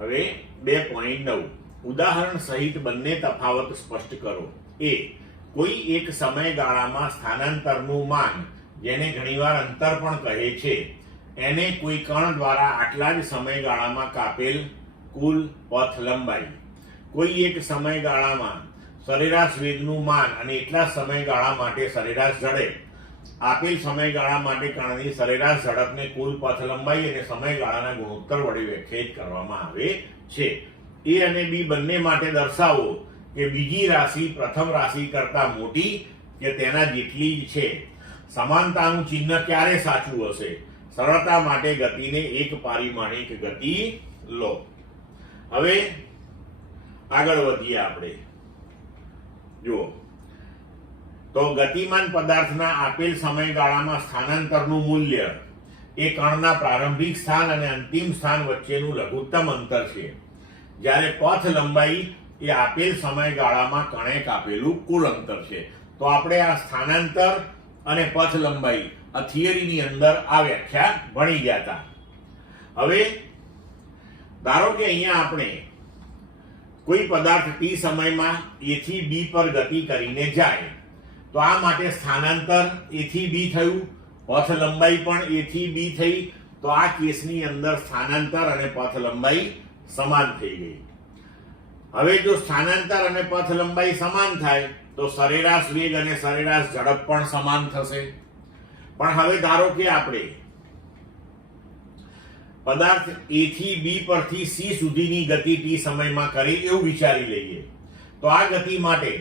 હવે 2.9 ઉદાહરણ સહિત બંને તફાવત સ્પષ્ટ કરો. એ કોઈ એક સમયગાળામાં સ્થાનાંતરનું માન, જેને ઘણીવાર અંતર પણ કહે છે, એને કોઈ કણ દ્વારા આટલા જ સમયગાળામાં કાપેલ કુલ પથ લંબાઈ. કોઈ એક સમયગાળામાં સરેરાશ વેગનું માન અને એટલા સમયગાળા માટે સરેરાશ ઝડપ. આપેલ સમયગાળા માટે કણની સરેરાશ ઝડપને કુલ પથ લંબાઈ અને સમયગાળાના ગુણોત્તર વડે વ્યાખ્યાયિત કરવામાં આવે છે. એ અને બી બંને માટે દર્શાવો કે બીજી રાશિ પ્રથમ રાશિ કરતા મોટી કે તેના જેટલી જ છે. સમાનતાનું ચિહ્ન ક્યારે સાચું હશે? સરળતા માટે ગતિને એક પારિમાણિક ગતિ લો. હવે આગળ વધીએ આપણે. જુઓ તો ગતિમાન પદાર્થના આપેલ સમયગાળામાં સ્થાનાંતરનું મૂલ્ય એ કણના પ્રારંભિક સ્થાન અને અંતિમ સ્થાન વચ્ચેનું લઘુત્તમ અંતર છે, જ્યારે પથ લંબાઈ એ આપેલ સમયગાળામાં કણે કાપેલું કુલ અંતર છે. તો આપણે આ સ્થાનાંતર અને પથ લંબાઈ આ થિયરીની અંદર આ વ્યાખ્યા ભણી ગયા હતા. હવે ધારો કે અહીંયા આપણે કોઈ પદાર્થ t સમયમાં a થી b પર ગતિ કરીને જાય, તો આ માટે સ્થાનાંતર a થી b થયું, પથ લંબાઈ પણ a થી b થઈ. તો આ કેસની અંદર સ્થાનાંતર અને પથ લંબાઈ સમાન થઈ ગઈ. હવે જો સ્થાનાંતર અને પથ લંબાઈ સમાન થાય તો સરેરાશ વેગ અને સરેરાશ ઝડપ પણ સમાન થશે. પણ હવે ધારો કે આપણે પદાર્થ a થી b પરથી c સુધીની ગતિ t સમયમાં કરી એવું વિચારી લઈએ, તો આ ગતિ માટે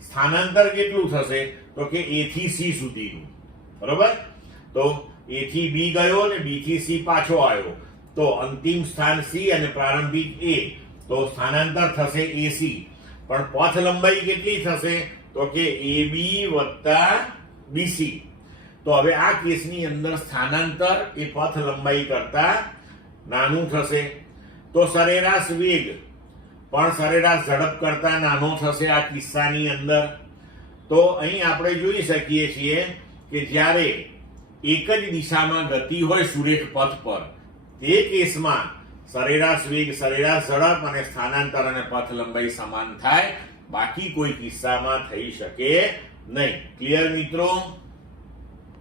સ્થાનાંતર કેટલું થશે? તો કે a થી c સુધીનું. બરોબર? તો a થી b ગયો અને b થી c પાછો આવ્યો, તો અંતિમ સ્થાન c અને પ્રારંભિક a, તો સ્થાનાંતર થશે ac. પણ પથ લંબાઈ કેટલી થશે? તો કે ab વત્તા bc. તો હવે આ કેસની અંદર સ્થાનાંતર એ પથ લંબાઈ કરતા નાનું થશે. તો સરેરાશ વેગ પણ સરેરાશ ઝડપ કરતા નાનો થશે આ કિસ્સાની અંદર. તો અહીં આપણે જોઈ શકીએ છીએ કે જ્યારે એક જ દિશામાં ગતિ હોય સુરેખ પથ પર, તે કેસમાં સરેરાશ વેગ, સરેરાશ ઝડપ અને સ્થાનાંતર અને પથ લંબાઈ સમાન થાય, બાકી કોઈ કિસ્સામાં થઈ શકે નહીં. ક્લિયર મિત્રો?